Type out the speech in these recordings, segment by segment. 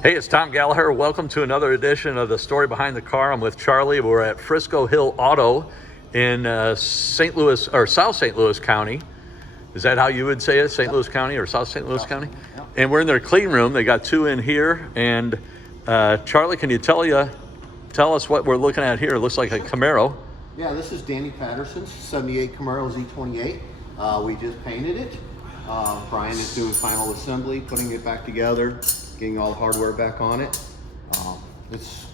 Hey, it's Tom Gallagher. Welcome to another edition of The Story Behind the Car. I'm with Charlie. We're at Frisco Hill Auto in St. Louis, or South St. Louis County. Is that how you would say it? St. Louis County or South St. Louis County? Yep. And we're in their clean room. They got two in here. And Charlie, can you tell us what we're looking at here? It looks like a Camaro. Yeah, this is Danny Patterson's 78 Camaro Z28. We just painted it. Brian is doing final assembly, putting it back together, getting all the hardware back on it. It's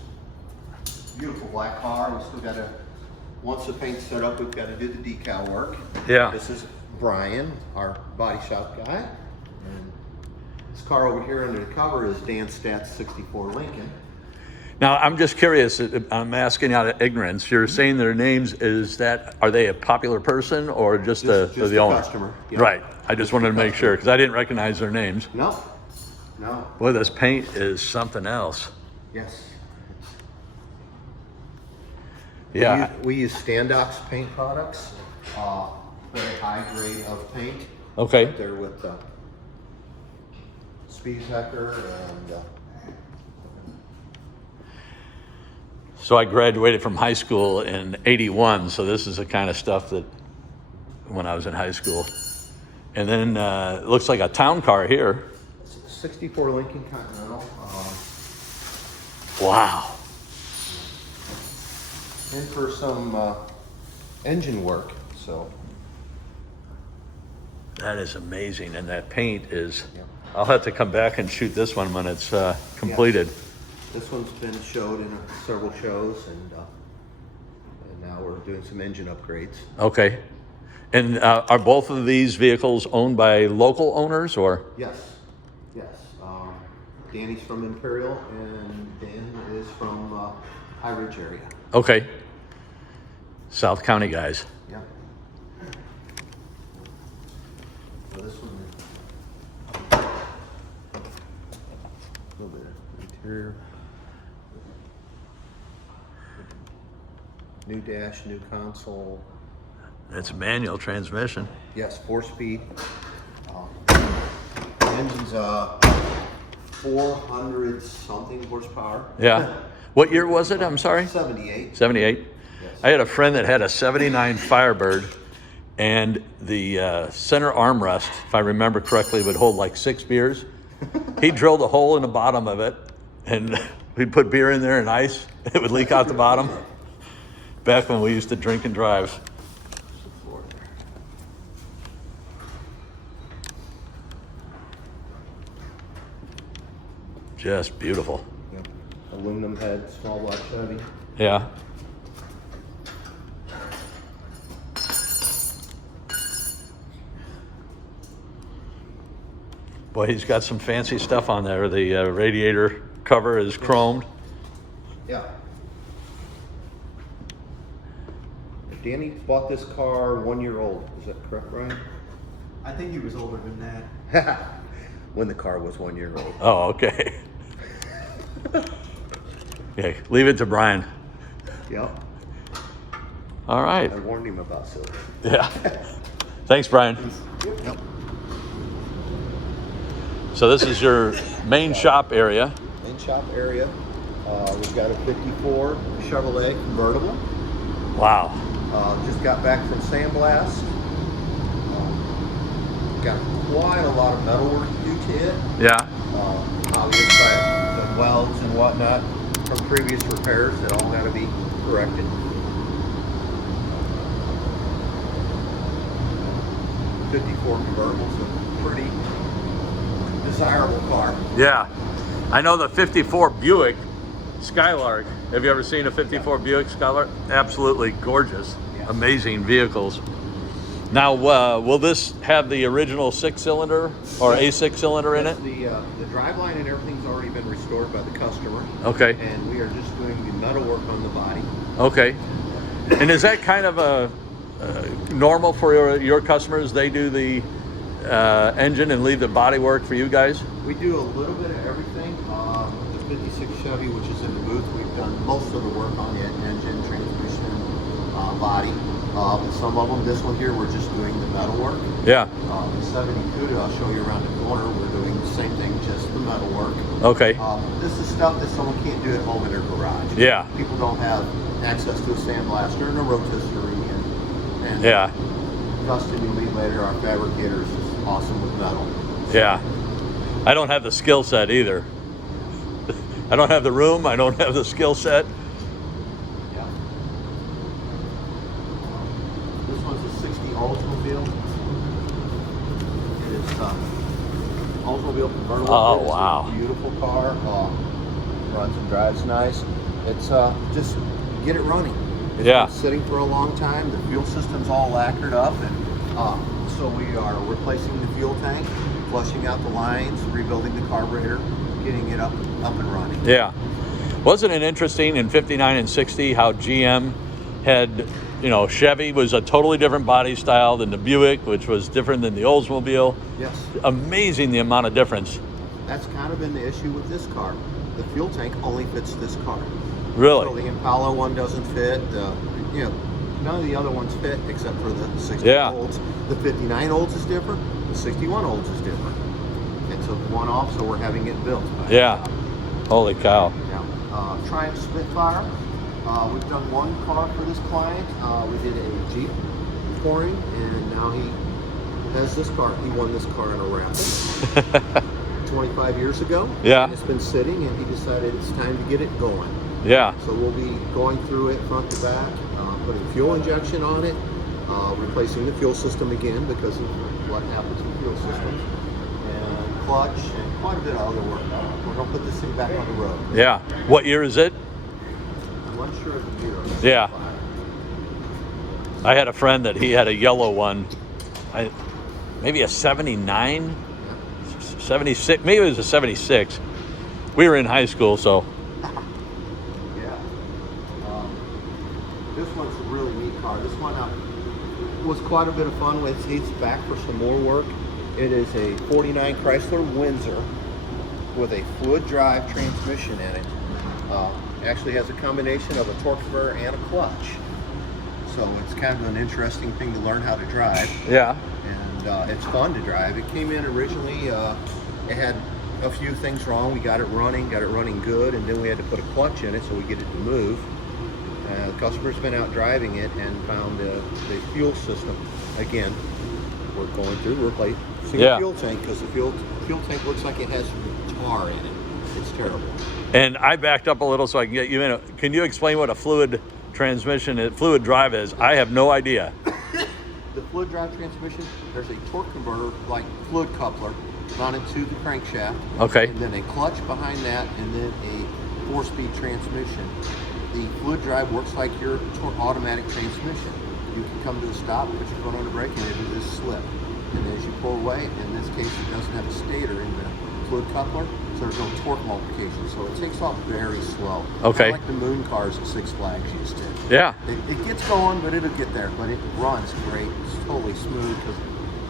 a beautiful black car. We still got to, once the paint's set up, we've got to do the decal work. Yeah. This is Brian, our body shop guy. And this car over here under the cover is Dan Stat's 64 Lincoln. Now, I'm just curious. I'm asking out of ignorance. You're saying their names. Are they a popular person or just the owner? Customer. Yep. Right. I just wanted to make sure because I didn't recognize their names. No. Boy, this paint is something else. Yes. Yeah. We use Standox paint products. Very high grade of paint. Okay. Right there with Speedhecker and. So I graduated from high school in '81. So this is the kind of stuff that when I was in high school. And then it looks like a town car here. 64 Lincoln Continental. Wow. In for some engine work, so. That is amazing. And that paint is, Yep. I'll have to come back and shoot this one when it's completed. Yes. This one's been showed in several shows, and now we're doing some engine upgrades. Okay. And are both of these vehicles owned by local owners or? Yes. Danny's from Imperial, and Dan is from High Ridge area. Okay. South County guys. Yeah. So this one, a little bit of interior. New dash, new console. It's a manual transmission. Yes, 4-speed. Engine's 400 something horsepower. Yeah. What year was it? I'm sorry? 78. 78. Yes. I had a friend that had a 79 Firebird, and the center armrest, if I remember correctly, would hold like 6 beers. He drilled a hole in the bottom of it, and we'd put beer in there and ice. It would leak out the bottom. Back when we used to drink and drive. Just beautiful. Yep. Aluminum head, small block Chevy. Yeah. Boy, he's got some fancy stuff on there. The radiator cover is chromed. Yeah. Danny bought this car 1 year old. Is that correct, Ryan? I think he was older than that. When the car was 1 year old. Oh, okay. Okay, leave it to Brian. Yep. All right. I warned him about silver. Yeah. Thanks, Brian. Yep. So this is your main shop area. Main shop area. We've got a 54 Chevrolet convertible. Wow. Just got back from sandblast. Got quite a lot of metal work to do to it. Yeah. Obviously, the welds and whatnot from previous repairs that all got to be corrected. 54 convertible, so pretty desirable car. Yeah. I know the 54 Buick Skylark. Have you ever seen a 54 Buick Skylark? Absolutely gorgeous. Yes. Amazing vehicles. Now, will this have the original 6-cylinder or a 6-cylinder in it? The driveline and everything's already been restored by the customer. Okay. And we are just doing the metal work on the body. Okay. And is that kind of a normal for your customers? They do the engine and leave the body work for you guys? We do a little bit of everything. The 56 Chevy, which is in the booth, we've done most of the work on the engine, transmission, body. Some of them, this one here, we're just doing the metal work. Yeah. The 72, I'll show you around the corner, we're doing the same thing, just the metal work. Okay. This is stuff that someone can't do at home in their garage. Yeah. People don't have access to a sandblaster and a rotisserie, and Yeah. Dustin, you'll meet later, our fabricator is just awesome with metal. Yeah. I don't have the skill set either. I don't have the room. I don't have the skill set. Yeah. This one's a 60 Oldsmobile. It is Oldsmobile convertible. Oh, It's wow. a beautiful car. Runs and drives nice. It's just get it running. It's Yeah. been sitting for a long time. The fuel system's all lacquered up, and so we are replacing the fuel tank, flushing out the lines, rebuilding the carburetor, getting it up and running. Yeah. Wasn't it interesting in 59 and 60 how GM had, Chevy was a totally different body style than the Buick, which was different than the Oldsmobile. Yes. Amazing the amount of difference. That's kind of been the issue with this car. The fuel tank only fits this car. So Really? the Impala one doesn't fit. None of the other ones fit except for the 60 Yeah. Olds. The 59 Olds is different. The 61 Olds is different. And so one off, so we're having it built. Yeah. Holy cow. Yeah. Triumph Spitfire. We've done one car for this client. We did a Jeep touring, and now he has this car. He won this car in a raffle 25 years ago. Yeah. And it's been sitting, and he decided it's time to get it going. Yeah. So we'll be going through it front to back, putting fuel injection on it, replacing the fuel system again because of what happens with fuel systems, and clutch, and quite a bit of other work. We're going to put this thing back on the road. Yeah. What year is it? I'm unsure of the year. Yeah. I had a friend that he had a yellow one, maybe a 79, 76, maybe it was a 76. We were in high school, so. Yeah. This one's a really neat car. This one was quite a bit of fun with. He's back for some more work. It is a 49 Chrysler Windsor with a fluid drive transmission in it. Actually has a combination of a torque converter and a clutch. So it's kind of an interesting thing to learn how to drive. Yeah. And it's fun to drive. It came in originally, it had a few things wrong. We got it running good, and then we had to put a clutch in it so we get it to move. The customer's been out driving it and found the fuel system. Again, we're going through replacing the fuel tank because the fuel tank looks like it has tar in it. It's terrible. And I backed up a little so I can get you in. Can you explain what a fluid drive is? I have no idea. The fluid drive transmission, there's a torque converter, like fluid coupler, mounted to the crankshaft. Okay. And then a clutch behind that, and then a 4-speed transmission. The fluid drive works like your automatic transmission. You can come to a stop, put your foot on the brake, and it will just slip. And as you pull away, in this case, it doesn't have a stator in the fluid coupler, so there's no torque multiplication. So it takes off very slow. Okay. Kind of like the moon cars at Six Flags used to. Yeah. It gets going, but it'll get there. But it runs great. It's totally smooth because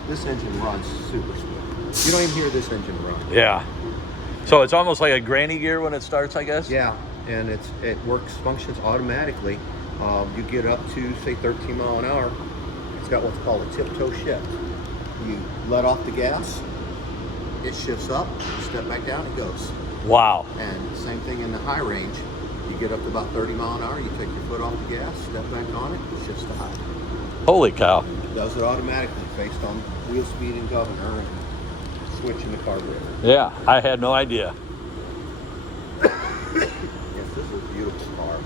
this engine runs super smooth. You don't even hear this engine run. Yeah. So it's almost like a granny gear when it starts, I guess? Yeah, and it functions automatically. You get up to, say, 13 mile an hour. It's got what's called a tiptoe shift. You let off the gas, it shifts up, step back down, it goes. Wow. And same thing in the high range. You get up to about 30 mile an hour, you take your foot off the gas, step back on it, it shifts to high. Holy cow. It does it automaticically based on wheel speed and governor and switching the carburetor. Yeah, I had no idea. Yes, this is a beautiful car.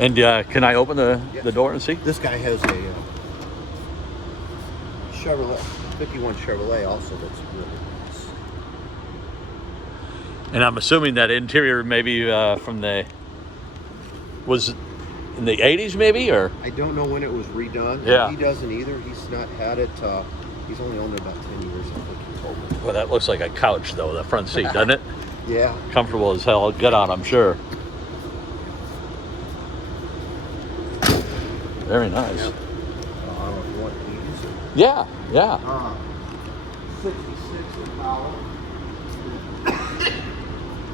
And can I open the door and see? This guy has a Chevrolet, 51 Chevrolet also that's really nice. And I'm assuming that interior maybe was in the 80s maybe, or? I don't know when it was redone. Yeah. He doesn't either. He's not had it. He's only owned it about 10 years, I think he told me. Well, that looks like a couch though, the front seat, doesn't it? Yeah. Comfortable as hell. Get on, I'm sure. Very nice. Yeah. I don't know if you want these. Yeah, yeah. 66 Impala.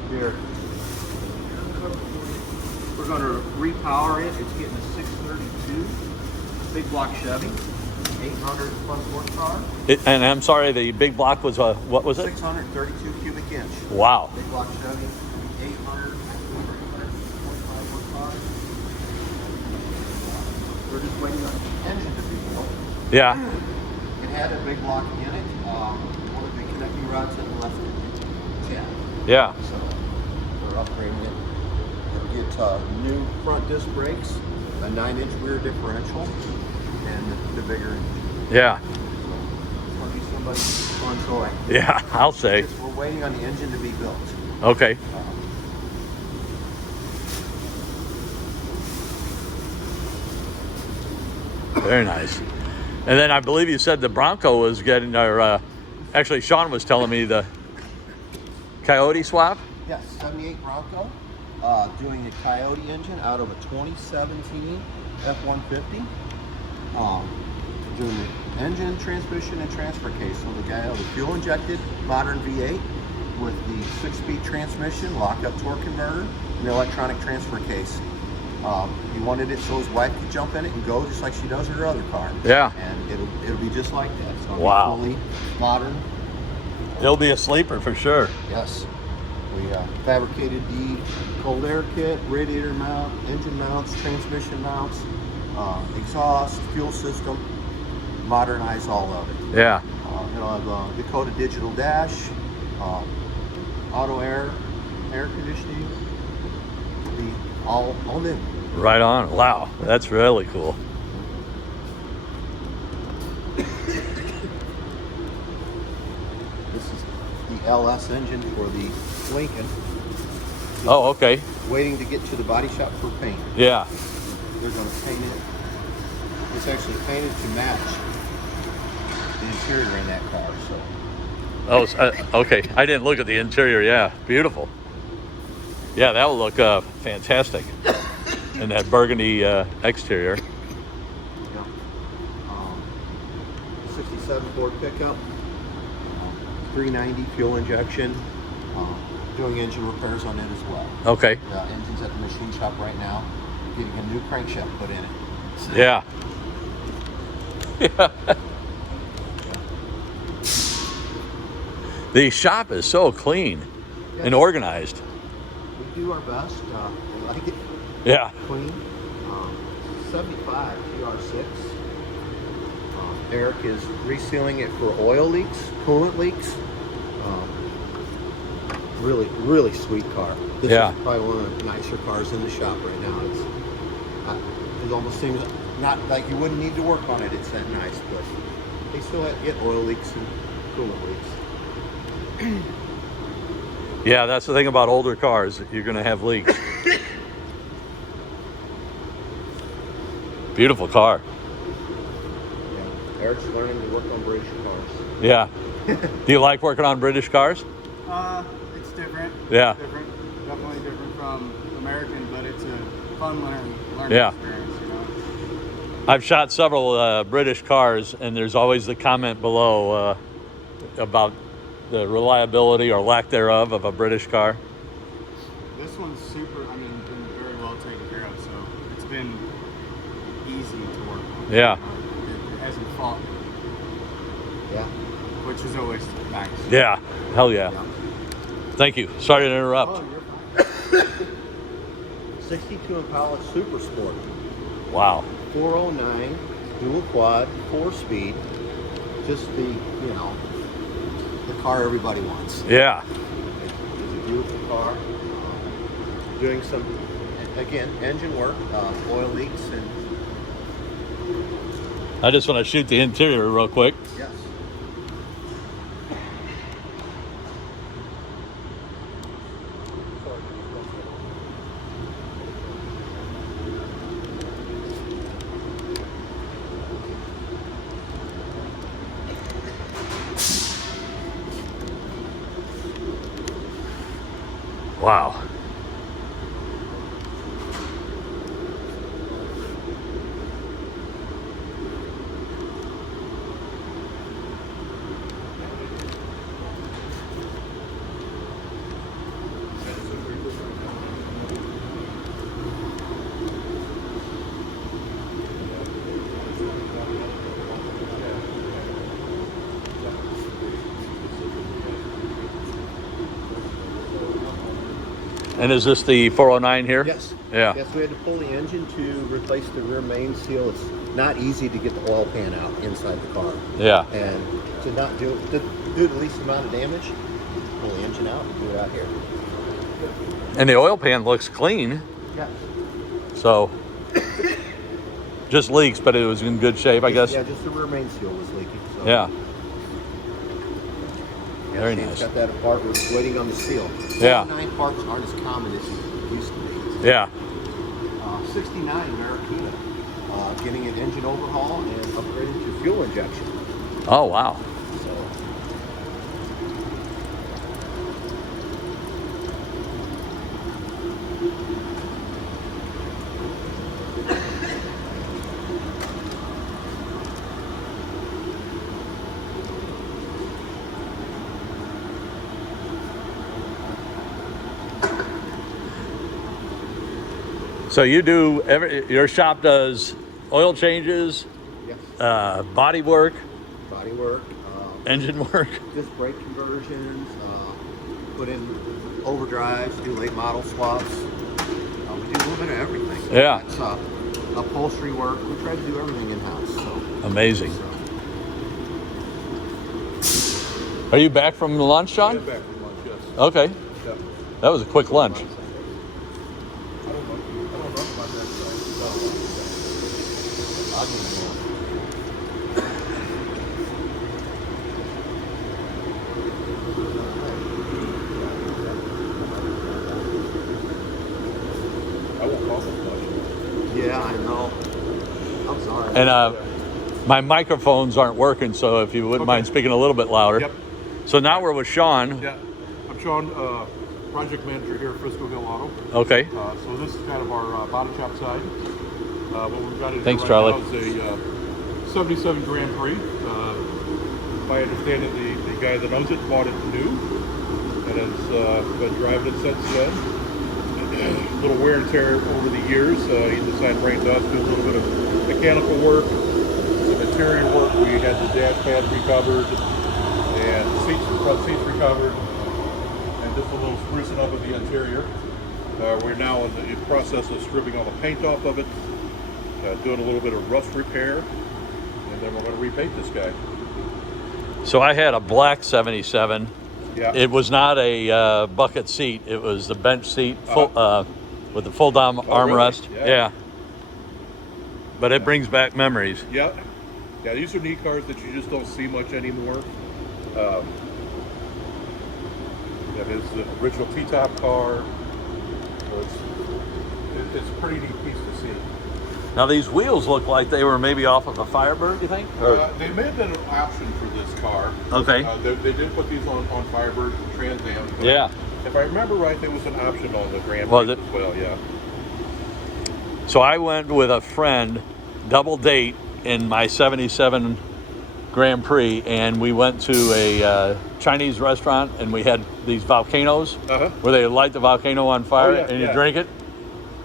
Here. We're going to repower it. It's getting a 632 big block Chevy. 800 front horsepower. And I'm sorry, the big block was what was it? 632 cubic inch. Wow. Big block Chevy, 800 horsepower. We're just waiting on the engine to be built. Yeah. It had a big block in it. One of the connecting rods had left it. Yeah. So we're upgrading it. It'll get new front disc brakes, a 9-inch rear differential, and the bigger engine. Yeah. It's going to be somebody's fun toy. Yeah, I'll say. We're waiting on the engine to be built. Okay. Very nice. And then I believe you said the Bronco was getting, or actually Sean was telling me the Coyote swap. Yes, 78 Bronco, doing a Coyote engine out of a 2017 F-150. Doing the engine, transmission, and transfer case. So the guy has a fuel injected modern V8 with the 6-speed transmission, lockup torque converter, and the electronic transfer case. He wanted it so his wife could jump in it and go just like she does in her other car. Yeah. And it'll be just like that. So it'll Wow. be fully modern. He'll be a sleeper for sure. Yes. We fabricated the cold air kit, radiator mount, engine mounts, transmission mounts, exhaust, fuel system, modernize all of it. Yeah. It'll have a Dakota digital dash, auto air conditioning, be all new. Right on. Wow. That's really cool. This is the LS engine for the Lincoln. Oh, okay. Waiting to get to the body shop for paint. Yeah. They're going to paint it. It's actually painted to match the interior in that car. So Oh, okay. I didn't look at the interior. Yeah. Beautiful. Yeah, that will look fantastic. And that burgundy exterior. yeah. 67 Ford pickup, 390 fuel injection. Doing engine repairs on it as well. Okay. Engine's at the machine shop right now, getting a new crankshaft put in it. So, Yeah. Yeah. The shop is so clean and organized. We do our best. We like it Yeah. clean. 75 TR6. Eric is resealing it for oil leaks, coolant leaks. Really sweet car. This Yeah. is probably one of the nicer cars in the shop right now. It almost seems not like you wouldn't need to work on it. It's that nice, but they still get oil leaks and coolant leaks. Yeah, that's the thing about older cars. You're going to have leaks. Beautiful car. Yeah. Eric's learning to work on British cars. Yeah. Do you like working on British cars? It's different. Yeah. It's different. Definitely different from American, but it's a fun learning Yeah. experience, you know. I've shot several British cars, and there's always the comment below about the reliability or lack thereof of a British car. This one's been very well taken care of, so it's been easy to work on. Yeah. It hasn't fought, Yeah. which is always nice. Yeah. Hell yeah. Thank you. Sorry to interrupt. Oh, you're fine. 62 Impala Super Sport. Wow. 409, dual quad, 4-speed. Just the car everybody wants. Yeah. It's a beautiful car. Doing some, again, engine work, oil leaks, and I just want to shoot the interior real quick. yes. Wow. And is this the 409 here? Yes. Yeah. Yes, we had to pull the engine to replace the rear main seal. It's not easy to get the oil pan out inside the car. Yeah. And to not do the least amount of damage, pull the engine out and do it out here. And the oil pan looks clean. Yeah. So just leaks, but it was in good shape, I guess. Yeah, just the rear main seal was leaking. So. Yeah. Yeah, Very Shane's nice. got that apart. We're just waiting on the seal. Yeah. 9 parts aren't as common as it used to be. Yeah. 69 Barracuda, getting an engine overhaul and upgrading to fuel injection. Oh, wow. So, So you do your shop does oil changes, yes, body work, body work, engine work. disc brake conversions, put in overdrives, do late model swaps. We do a little bit of everything. Yeah. It's upholstery work. We try to do everything in house. So, Amazing. Are you back from the lunch, Sean? I'm back from lunch, yes. Okay. Yeah. That was a quick lunch. I don't know about that I won't talk as much. yeah, I know. I'm sorry. And my microphones aren't working, so if you wouldn't mind speaking a little bit louder. Yep. So now we're with Sean. Yeah. I'm Sean, project manager here at Frisco Hill Auto. Okay. So this is kind of our body shop side. What we've got in Thanks, here right Charlie. now is a 77 Grand Prix. My understanding, the guy that owns it bought it new and has been driving it since then. A little wear and tear over the years. He decided to bring it to us, do a little bit of mechanical work, some interior work. We had the dash pad recovered and front seats recovered, and just a little sprucing up of the interior. We're now in the process of stripping all the paint off of it, doing a little bit of rust repair, and then we're going to repaint this guy. So I had a black 77. Yeah. It was not a bucket seat. It was the bench seat full, with the full down armrest. Really? Yeah. But it brings back memories. Yeah. Yeah, these are neat cars that you just don't see much anymore. That is the original T-top car. So it's a pretty neat piece to see. Now these wheels look like they were maybe off of a Firebird, you think? They may have been an option for this car. Okay. They did put these on Firebird Trans Am. but Yeah. If I remember right, there was an option on the Grand Was Prix it? as well, yeah. So I went with a friend, double date, in my 77 Grand Prix, and we went to a Chinese restaurant, and we had these volcanoes where they light the volcano on fire and you drink it.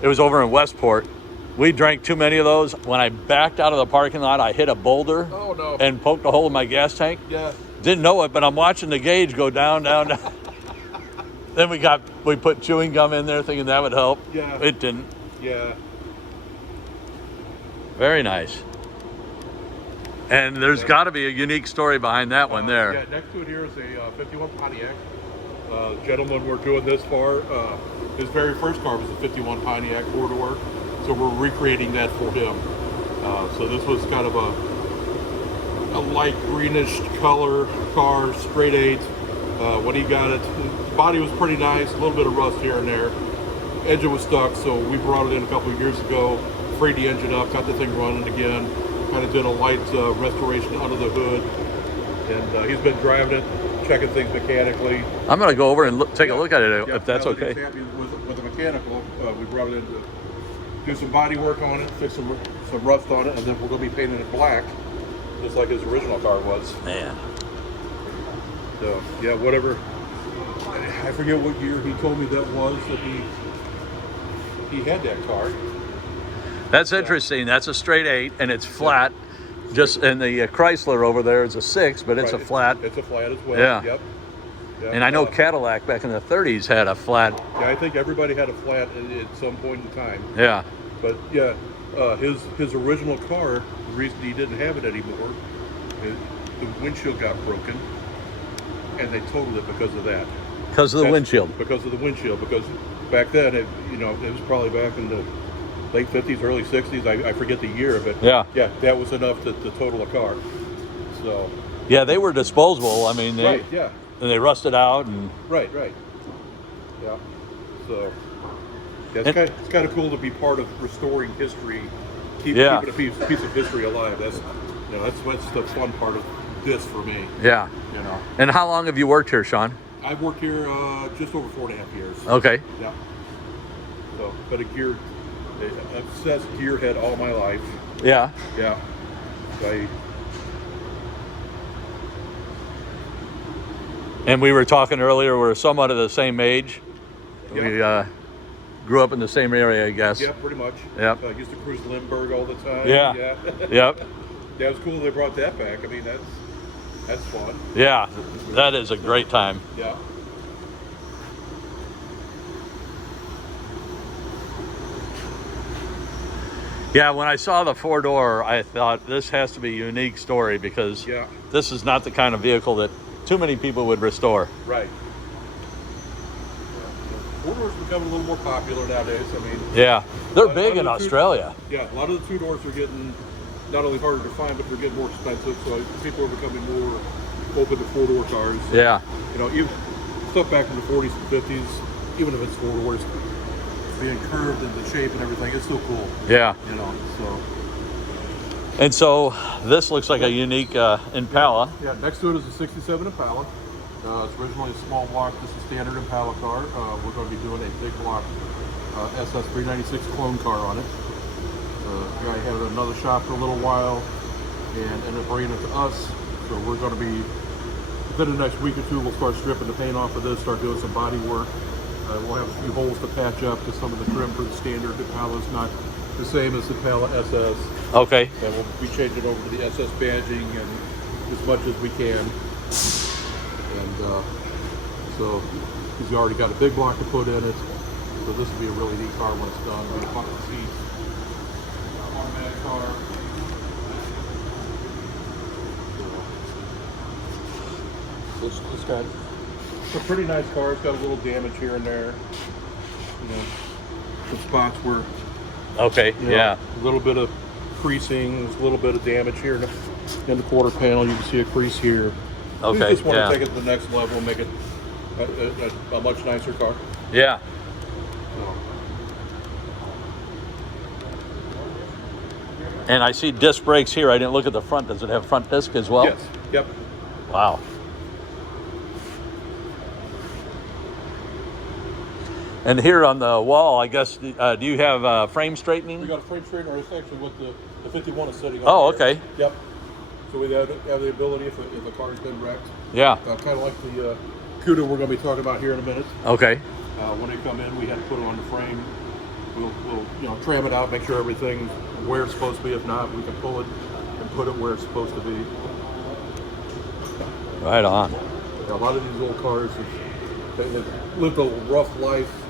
It was over in Westport. We drank too many of those. When I backed out of the parking lot, I hit a boulder and poked a hole in my gas tank. Yeah. Didn't know it, but I'm watching the gauge go down, down, down. Then we put chewing gum in there thinking that would help. Yeah. It didn't. Yeah. Very nice. And there's got to be a unique story behind that one there. Yeah, next to it here is a 51 Pontiac. Gentleman we're doing this for, his very first car was a 51 Pontiac four-door. So we're recreating that for him. So this was kind of a light greenish color car, straight 8. When he got it, the body was pretty nice, a little bit of rust here and there. Engine was stuck, so we brought it in a couple of years ago, freed the engine up, got the thing running again, kind of did a light restoration under the hood. And he's been driving it, checking things mechanically. I'm going to go over and take a look at it if that's now that okay. he's happy with the mechanical, we brought it in to do some body work on it, fix some rust on it, and then we're going to be painting it black, just like his original car was. Man. So, yeah, whatever. I forget what year he told me that was that he had that car. That's interesting. That's a straight 8, and it's flat. Just and the Chrysler over there is a 6, but it's a flat. It's a flat as well. Yeah. Yep. Yeah. And I know Cadillac back in the 30s had a flat. Yeah, I think everybody had a flat at some point in time. Yeah. But yeah, his original car, the reason he didn't have it anymore, the windshield got broken, and they totaled it because of that. Because of the windshield. Because of the windshield. Because back then, it was probably back in the late 50s, early 60s. I forget the year of it. Yeah. Yeah, that was enough to total a car. So. Yeah, they were disposable. I mean, Right. Yeah. and they rusted out and. Right. Yeah. So. Yeah, it's kind of cool to be part of restoring history, keeping a piece of history alive. That's the fun part of this for me. Yeah. And how long have you worked here, Sean? I've worked here just over 4.5 years. Okay. Yeah. So, but an obsessed gearhead all my life. Yeah. Yeah. And we were talking earlier, we're somewhat of the same age. Yeah. We grew up in the same area, I guess. Yeah, pretty much. Yep. I used to cruise Lindbergh all the time. Yeah. Yep. That was cool they brought that back. I mean, that's fun. Yeah, that is a great time. Yeah. Yeah, when I saw the 4-door, I thought this has to be a unique story because this is not the kind of vehicle that too many people would restore. Right. 4-doors becoming a little more popular nowadays. I mean, yeah, they're big in Australia. Yeah, a lot of the 2-doors are getting not only harder to find, but they're getting more expensive. So people are becoming more open to 4-door cars. Yeah. Even stuff back in the 40s and 50s, even if it's 4-doors, being curved and the shape and everything, it's still cool. Yeah. So. And so this looks like a unique Impala. Yeah, next to it is a 67 Impala. It's originally a small block, just a standard Impala car. We're going to be doing a big block SS 396 clone car on it. The guy had it at another shop for a little while and ended up bringing it to us. So we're going to be, within the next week or two, we'll start stripping the paint off of this, start doing some body work. We'll have a few holes to patch up because some of the trim for the standard Impala is not the same as the Impala SS. Okay. And we'll be changing over to the SS badging and as much as we can. And so he's already got a big block to put in it. So this will be a really neat car when it's done. We're going to bucket seats, automatic car. This guy. It's a pretty nice car. It's got a little damage here and there. Some spots where. Okay. Yeah. A little bit of creasing, a little bit of damage here in the quarter panel. You can see a crease here. Okay. We just want to take it to the next level and make it a much nicer car. Yeah. And I see disc brakes here. I didn't look at the front. Does it have front disc as well? Yes. Yep. Wow. And here on the wall, I guess, do you have frame straightening? We got a frame straightener. It's actually what the 51 is sitting on. Oh, here. okay. Yep. So we have the ability if a car's been wrecked. Yeah. Kind of like the Cuda we're going to be talking about here in a minute. Okay. When they come in, we had to put it on the frame. We'll tram it out, make sure everything's where it's supposed to be. If not, we can pull it and put it where it's supposed to be. Right on. A lot of these old cars have lived a rough life.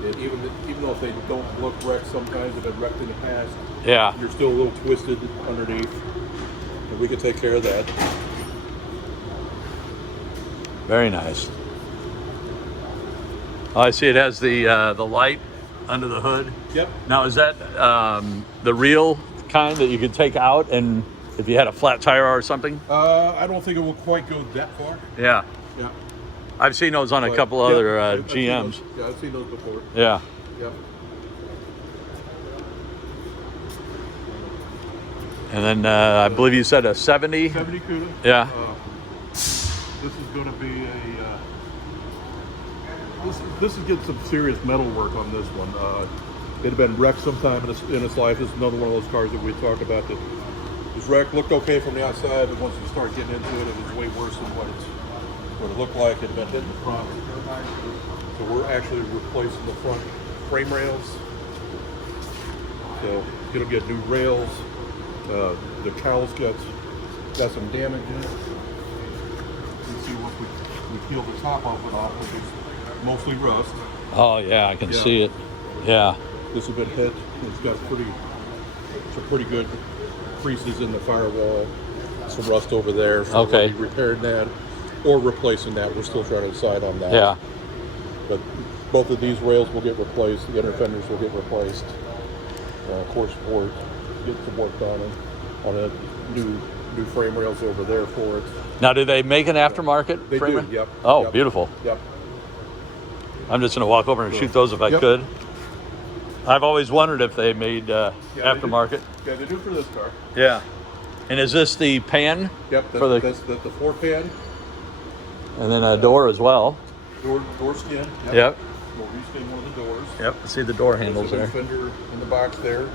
And even though if they don't look wrecked, sometimes they've been wrecked in the past. Yeah. You're still a little twisted underneath, and we can take care of that. Very nice. Oh, I see it has the light under the hood. Yep. Now, is that the real kind that you could take out and if you had a flat tire or something? I don't think it will quite go that far. Yeah. Yeah. I've seen those on a couple other GMs. I've seen those before. Yeah. Yep. And then I believe you said a 70? 70 Cuda. Yeah. This is going to be a. This is getting some serious metal work on this one. It had been wrecked sometime in its life. This is another one of those cars that we talked about that was wrecked. Looked okay from the outside, but once you start getting into it, it was way worse than what it looked like. It had been hitting the front. So we're actually replacing the front frame rails. So going to get new rails. The cowls got some damage in it. You can see what we we peel the top of it off, which is mostly rust. Oh yeah, I can Yeah. see it. Yeah. This has been hit. It's got some pretty good creases in the firewall. Some rust over there. So Okay. we'll be repairing that or replacing that. We're still trying to decide on that. Yeah. But both of these rails will get replaced. The inner fenders will get replaced. Of course, we're getting some work done on a new frame rails over there for it. Now, do they make an aftermarket They frame? do. Yep. Oh, Yep. beautiful. Yep. I'm just going to walk over and shoot those if I Yep. could. I've always wondered if they made Yeah, aftermarket. Yeah, they do for this car. Yeah. And is this the pan? Yep. For That's the floor pan. And then a door as well. Door skin. Yep. We'll reskin one of the doors. Yep. See the door handles There's a there. fender in the box there.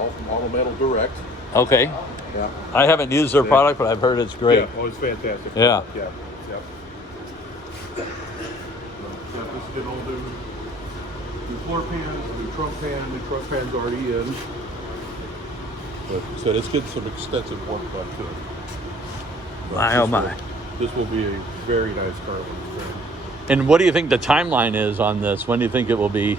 All from Auto Metal Direct. Okay. Yeah. I haven't used their Yeah. product, but I've heard it's great. Yeah, oh, it's fantastic. Yeah. Yeah. Yep. This is getting all new floor pans, new trunk pan. New trunk pan's already in. But so it's getting some extensive work done to it. My oh my. This will be a very nice car when it's done. And what do you think the timeline is on this? When do you think it will be?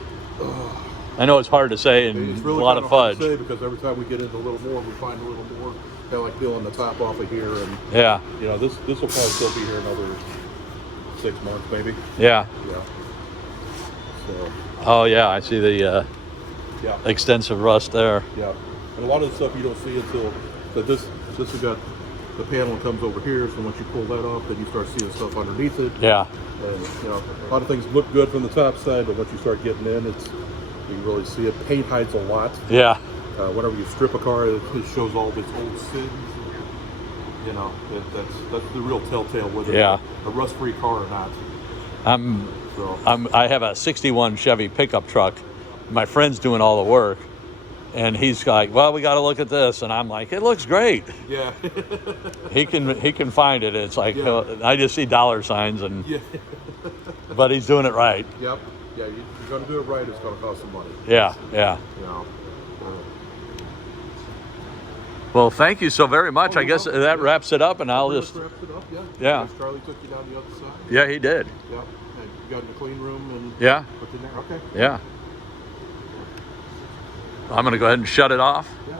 I know it's hard to say and It's really a lot of kinda hard fudge. to say because every time we get into a little more, we find a little more. Kind of like peeling the top off of here, and Yeah. you know this will probably still be here another 6 months, maybe. Yeah. Yeah. So Oh yeah, I see the yeah, extensive rust there. yeah, and a lot of the stuff you don't see until this has got the panel comes over here. So once you pull that off, then you start seeing stuff underneath it. Yeah. And you know, a lot of things look good from the top side, but once you start getting in, you can really see it. Paint hides a lot. Yeah. Whenever you strip a car, it shows all its old sins. You know, that's the real telltale whether Yeah. it's a rust-free car or not. So I have a 61 Chevy pickup truck. My friend's doing all the work. And he's like, well, we got to look at this. And I'm like, it looks great. yeah, He can find it. It's like, Yeah. I just see dollar signs and, yeah, but he's doing it right. yep, yeah. You're gonna do it right. It's gonna cost some money. Yeah. Yeah. You know. Well, thank you so very much. Oh, I you're guess welcome. that Yeah. wraps it up and I'll That just, wraps it up, yeah. Yeah. Yes, Charlie took you down the other side. yeah, he did. Yep. And you got in the clean room and Yeah. put in there. Okay. Yeah. I'm going to go ahead and shut it off. Yeah.